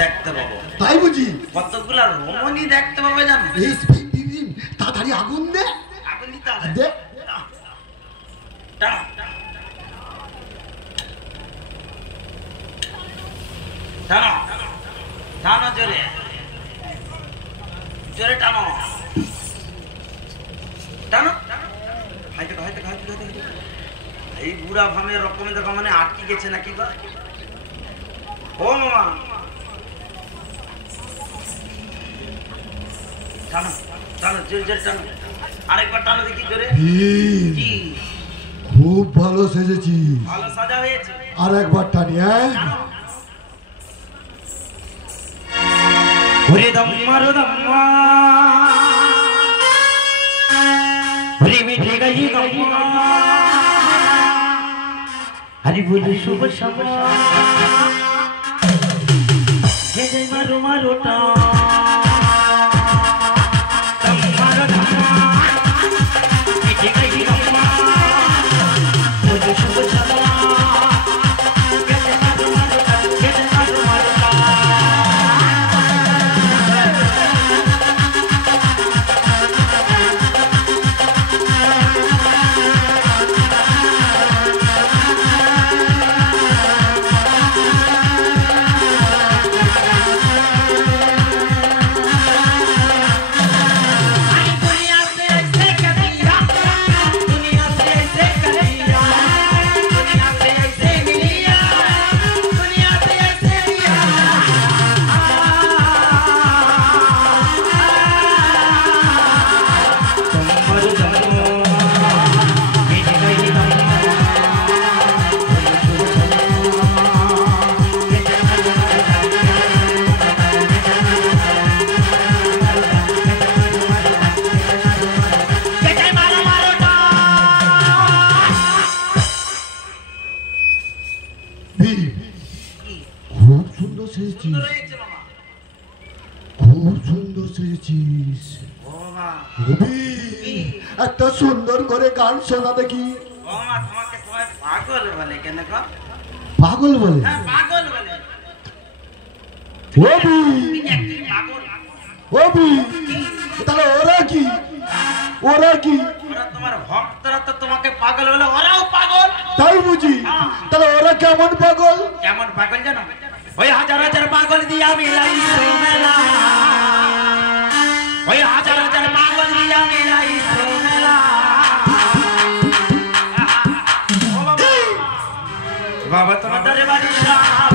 দেখতে পাবো তাই বুঝি কতগুলা রমণী দেখতে পাবে জানো তাড়াতাড়ি আগুন দে আগুন দিতে হবে দে টানো টানো টানো জোরে জোরে টানো টানো হাইতে হাইতে হাইতে এই বুড়া ভামে রকম দেখো মানে আটকে গেছে নাকি গো ও মামা টানো টানো জোরে জোরে টানো আরেকবার টানো দেখি জোরে কি খুব ভালো সেজেছি ভালো সাজা হয়েছে আরেকবার টানি হ্যাঁ ওরে দম্মারো দম্মা ওরে মিঠে গাই গম্মা হরি বলি শুভ সমা জয় জয় মারো মারো টা দম্মারো দম্মা মিঠে গাই গম্মা বলি শুভ সমা জয় জয় মারো মারো টা জয় জয় মারো মারো টা একটা সুন্দর করে গান শোনা দেখি পাগল বলে কেন পাগল বলে পাগল বলে তাহলে ওরা কি ওরা কি ওরা তোমার ভক্তরা তো তোমাকে পাগল বলে ওরাও পাগল তাই বুঝি তাহলে ওরা কেমন পাগল কেমন পাগল জানো ওই হাজার হাজার পাগল দিয়া মিলাইছো মেলা ওই হাজার হাজার পাগল দিয়া মিলাইছো মেলা বাবা তোমাদের বাড়ি সব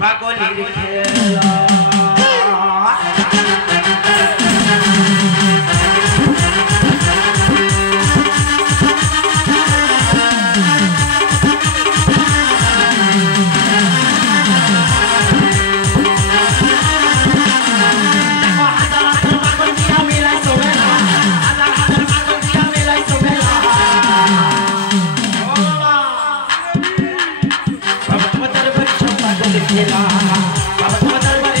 পাগলের খেলা Baba,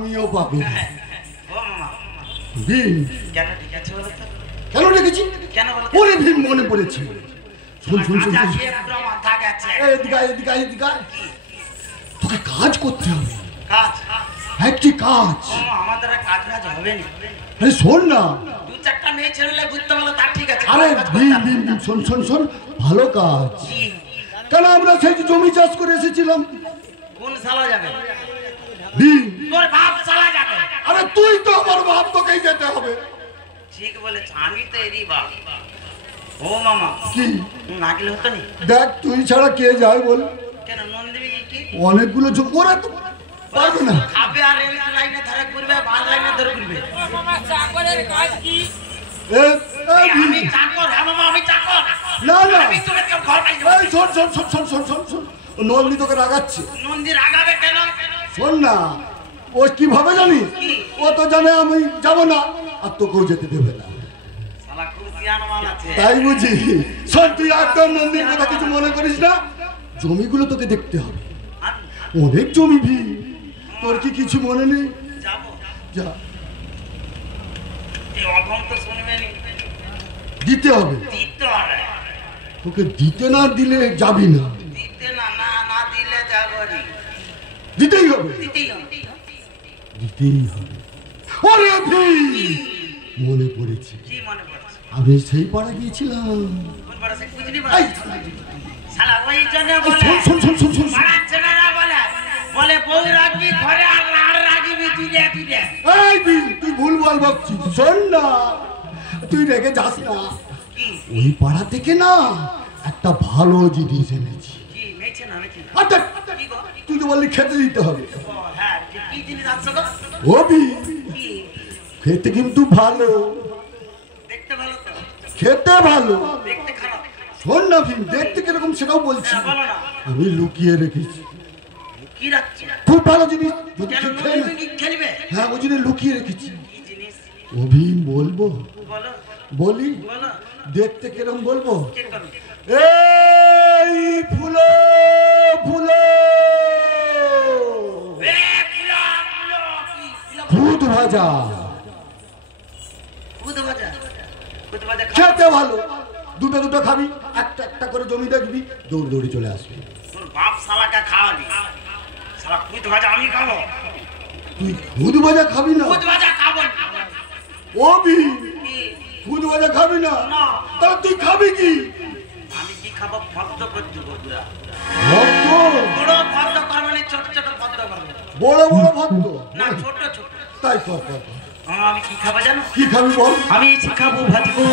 আমিও পাবো ও মামা ভীম কেন ঠিক আছে বলো তো কেন রেখেছি কেন বলো ওরে ভীম মনে পড়েছে শুন শুন শুন মাথা শুন। খেয়ে পুরো মাথা গেছে এদিকে আয়, এদিকে আয়, এদিকে আয়। তোকে কাজ করতে হবে কাজ একটি কাজ ও আমাদের আর কাজ বাজ হবে না আরে শোন না দু চারটা মেয়ে ছেলে ঘুরতে বলো তার ঠিক আছে আরে কাজ ভীম করতে হবে। ভীম ভীম, শোন শোন শোন ভালো কাজ কি? কেন আমরা সেই যে জমি চাষ করে এসেছিলাম কোন শালা যাবে ভীম তোর বাপ শালা যাবে আরে তুই তো আমার বাপ তোকেই যেতে হবে ঠিক বলেছ আমি তো এরই বাপ ও মামা কি না গেলে হতো নি দেখ তুই ছাড়া কে যায় বল কেন নন্দিনী কি অনেকগুলো ওরা তো পারবে না খাবে আর রেল লাইনে ধরে ঘুরবে ভাল লাইনে ধরে ঘুরবে এ, এই ভীম, আমি চাকর হ্যাঁ মামা আমি চাকর না না আমি তোকে কেউ ঘর পাই এই শোন শোন শোন শোন শোন শোন শোন ও নন্দী তোকে রাগাচ্ছে নন্দীর আগাবে কেন শোন না ও কিভাবে জানিস ও তো জানে আমি যাব না আর তোকেও যেতে দেবে না শালা খুব সিয়ান মাল আছে তাই বুঝি শোন তুই একদম নন্দীর কথা কিছু মনে করিস না জমিগুলো তোকে দেখতে হবে আমি অনেক জমি ভি তোর কি কিছু মনে নেই যাবো যা এই অগম তো শুনবে নি দিতে হবে দিতে হবে তোকে দিতে না দিলে যাবি না দিতে না না না দিলে যাবো নি দিতেই হবে দিতেই হবে দিতেই হবে ওরে ভি মনে পড়েছে কি মনে পড়ছে আমি সেই পাড়া গিয়েছিলাম কোন বড় সে বুঝলি এই, শালা ওই জন্য এই, বলে শোন শোন শোন শোন শোন পাড়ার ছেলেরা বলে বলে বউ রাখবি ঘরে আর লাড় রাখবি তুলে তুলে এই ভি তুই ভুল বল বকছিস শোন না তুই রেখে যাস না কি ওই পাড়া থেকে না একটা ভালো জিনিস এনেছি কি মেয়েছে না নাকি আচ্ছা কি গো তুই তো বললি খেতে দিতে হবে ও হ্যাঁ কি জিনিস আছে গো ও ভি কি খেতে কিন্তু ভালো দেখতে ভালো তো খেতে ভালো দেখতে খারাপ শোন না ভীম দেখতে কিরকম সেটাও বলছি হ্যাঁ বলো না আমি লুকিয়ে রেখেছি কি রাখছো খুব ভালো জিনিস যদি কেন খেয়ে না নদী খেলবে হ্যাঁ ওই জন্য লুকিয়ে রেখেছি কি জিনিস ও ভীম বলবো বলো বলি বলো দেখতে কিরম বলবো কি করবে এই ফুলো ফুলো এ ফুলা ফুলা কি ফুলা খুদ ভাজা খুদ ভাজা খা খেতে ভালো দুটো দুটো খাবি একটা একটা করে জমি দেখবি দৌড় দৌড়ে চলে আসবি তোর বাপ শালাটা খাওয়ালি শালা খুদ ভাজা আমি খাবো তুই খুদ ভাজা খাবি না খুদ ভাজা খাবো না। ও ভীম কি খুদ ভাজা খাবি না না। তাহলে তুই খাবি কি আমি কি খাবো ফদ্দ করতে পুরা ভক্ত বড় ফদ্দ করবো না ছোট ছোট ফদ্দ করবো বড় বড় ভক্ত না ছোট ছোট তাই কর কর কর। আমি কি খাবো জানো কি খাবি বল আমি খাবো ভাজবো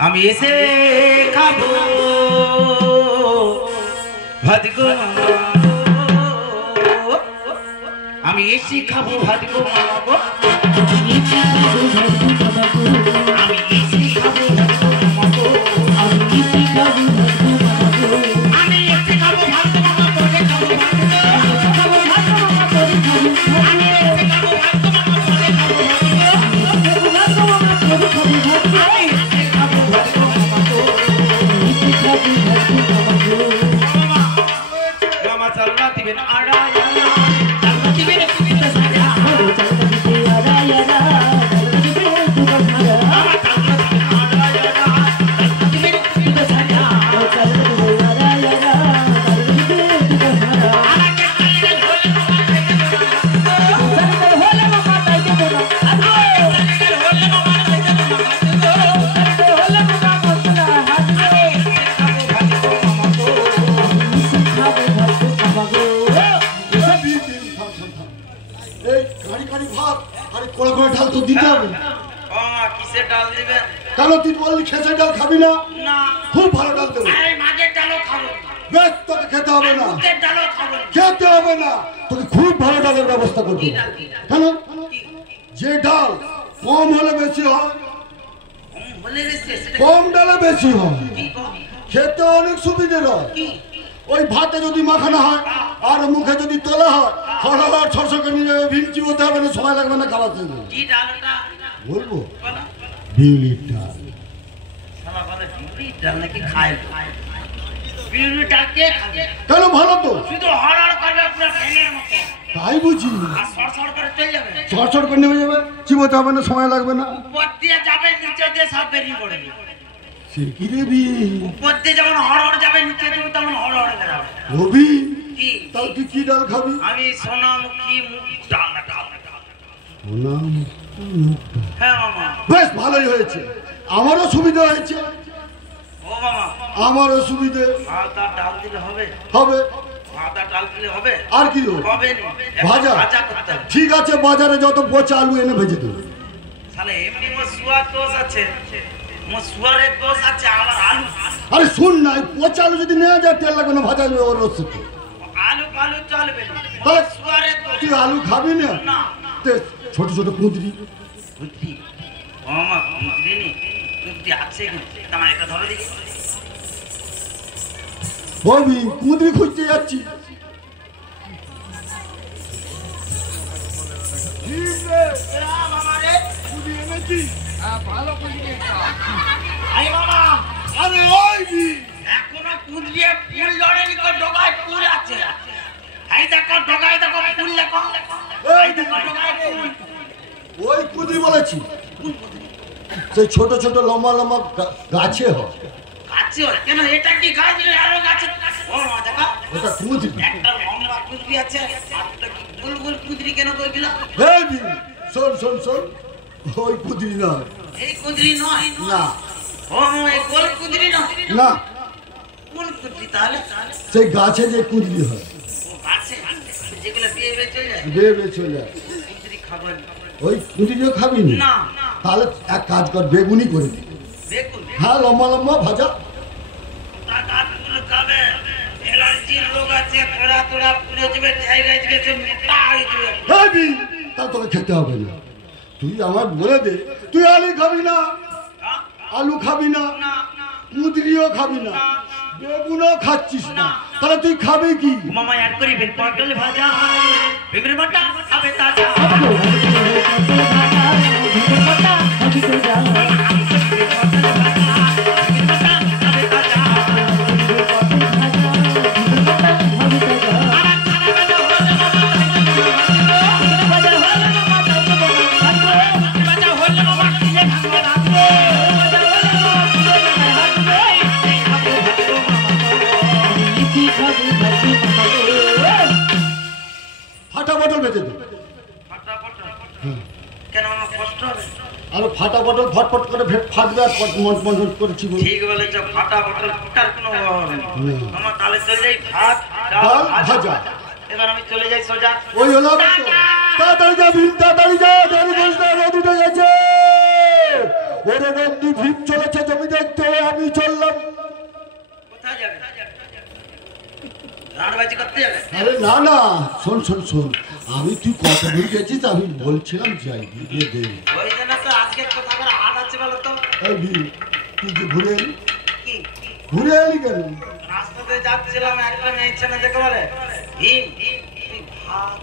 আমি এসে খাবো ভাজগো আমি এসে খাবো ভাজগো আমি এসে খাবো ভাজগো আমি এসে খাবো আমি এসে খাবো ভাজগো মামা তোকে খাবো ভাজগো খাবো ভাজগো মামা তোকে খাবো আমি এসে খাবো ভাজগো মামা তোকে খাবো ভাজগো আমি এসে খাবো ভাজগো মামা মামা চালনা দিবেন আড়াই চালনা দিবেন সুবিধা সাজা মামা চালনা দিবেন আড়াই দিবেন সুবিধা সাজা এই গাড়ি গাড়ি ভাত আরে কোড়া কোড়া ঢাল তো দিতে হবে কিসের ডাল দিবেন কেন তুই বললি খেসার ডাল খাবি না না খুব ভালো ডাল দেবো আরে মাছের ডালও খাবো বেশ তোকে খেতে হবে না মুখের ডালও খাবো খেতে হবে না তোকে খুব ভালো ডালের ব্যবস্থা করবো কি ডাল কি কেন কি যে ডাল কম হলে বেশি হয় বলে রেছে সেটা কম ডালে বেশি হয় কি গো? খেতে অনেক সুবিধে হয় কি ওই ভাতে যদি মাখানো হয় আর মুখে যদি তোলা হয় হঠাৎ ছশোকে নিয়ে যাবে ভিমচি হতে হবে না সময় লাগবে না খাবার জন্য কি ডালটা বলবো বলো বিউলির ডাল শালা বলে বিউলি ডাল নাকি খায় বিউলি ডাল কে খাবে কেন ভালো তো শুধু হড়হড় করবে পুরো ফেনের মতো তাই বুঝি আর সরসর করে চলে যাবে। চড়চড় করে নেমে যাবে, চিবোতে হবে না, সময় লাগবে না। উপর দিয়ে যাবে, নিচে দিয়ে সব বেরিয়ে পড়বে। সে কি দেবি? উপর দিয়ে যেমন হড় যাবে, নিচে দিয়ে তেমন হড় বেরাবে। রবি কি তাহলে তুই কি ডাল খাবি? আমি সোনামুখী মুগ ডাল খাবো। সোনামুখী। হ্যাঁ মামা। বেশ ভালোই হয়েছে, আমারও সুবিধা হয়েছে। ও মামা, আমারও সুবিধে আদা ডাল দিলে হবে? হবে। আদা ডাল দিলে হবে? আর কি দেবো? হবে না, ভাজা? ভাজা করতে হবে। ঠিক আছে, বাজারে যত পচা আলু এনে ভেজে দেবো। তাহলে এমনি মোর শুয়ার দোষ আছে, মোর শুয়ারের দোষ আছে, আমার আলু আরে শোন না, এই পচা আলু যদি নেওয়া যায় তেল লাগবে না, ভাজা যাবে ওর রসিতে। আলু ফালু চলবে না, তাহলে শুয়ারের দোষ। তুই আলু খাবি না? না। তে ছোট ছোট কুঁদরি। বুদ্ধি ও মা, বুদ্ধি নেই, বুদ্ধি আছে কিন্তু তোমার একটা ধরে দেখি। ববি কুঁদরি খুঁজতে যাচ্ছি। আই মামা, আরে ওই এখনো কুঁদরিয়ে ফুল লড়েনি, তো ডগায় ফুল আছে। এই দেখো ডগায়, দেখো ফুল, দেখো এই দেখো ডগায় ফুল। ওই কুঁদরি বলেছি, সেই ছোট ছোট লম্বা লম্বা গাছে হয়। গাছে হয় কেন? এটা কি গাছ? আরো গাছে। ও মা দেখো, ওটা কুঁদরি। একটা লম্বা কুঁদরি আছে, আর একটা কি গোল গোল কুঁদরি কেন কইবিলা? এই বি, শোন শোন শোন, ওই কুঁদরি নয়। এই কুঁদরি নয়? না ও এই গোল কুঁদরি নয়? না, কোন কুঁদরি তাহলে? সেই গাছে যে কুঁদরি হয়, ও গাছে, যেগুলো বিয়ে বিয়ে চলে যায়, বেয়ে বেয়ে চলে যায়। কুঁদরি খাবো না। ওই কুঁদরিও খাবি না? না। তাহলে এক কাজ কর, বেগুনি করে দি। বেগুন? হ্যাঁ, লম্বা লম্বা ভাজা। তা গাছগুলো খাবে, অ্যালার্জির রোগ আছে, ফোড়া তোড়া পুড়ে যাবে, জায়গায় যাবে, সব মোটা হয়ে যাবে। এই বি, তা তোকে খেতে হবে না। তুই আমার বলে দে, তুই আলু খাবি না, হ্যাঁ? আলু খাবি না, না। কুঁদরিও খাবি না, বেগুনও খাচ্ছিস না, তাহলে তুই খাবি কি? মামা অ্যাড করিবেন পটল ভাজা, বেগুন বাটা, খাবে তাজা। ফাটা বটল বেঁচে দে। কেন আমার কষ্ট হবে? আর ফাটা বটল ফটফট করে ফাটবে, আর মন করেছি বলে। ঠিক বলেছ, ফাটা বটল ফুটার কোনো অভাব হবে না। হুম। আমার তাহলে চলে যাই ভাত ডাল, ডাল ভাজা। ভাজা। এবার আমি চলে যাই সোজা। ওই হলো ব্যাপার। তাড়াতাড়ি যা ভীম, তাড়াতাড়ি যা, দেরি করিস না, রোদ উঠে গেছে। ওরে বন্ধু, ভীম চলেছে জমি দেখতে, আমি চললাম। কোথায় যাবে? রানবাজি করতে যাবে? আরে না না, শোন শোন শোন, আমি তুই কত দূর গেছিস আমি বলছিলাম যাই দিয়ে দে। ওই জন্য তো আজকে কোথা করে হাট আছে বলো তো? এই ভীম, তুই যে ঘুরে এলি, কি ঘুরে এলি কেন? রাস্তাতে যাচ্ছিলাম, একটা মেয়ে ছেলে দেখে বলে, ভীম তুই ভাত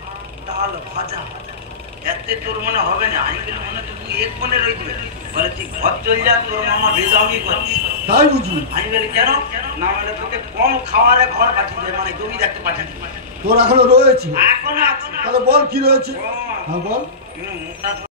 ডাল ভাজা এতে তোর মনে হবে না। আমি বলি মনে তুই এক মনে রইবে। বলে তুই ঘর চল যা, তোর মামা ভেজামি করছি। তাই বুঝি? আমি বলি কেন? না মানে তোকে কম খাওয়ারে ঘর পাঠিয়ে দেয়, মানে জমি দেখতে পাঠাই। তোর এখনো রয়েছে? এখনো আছে। তাহলে বল কি রয়েছে? ও, হ্যাঁ বল। মুখটা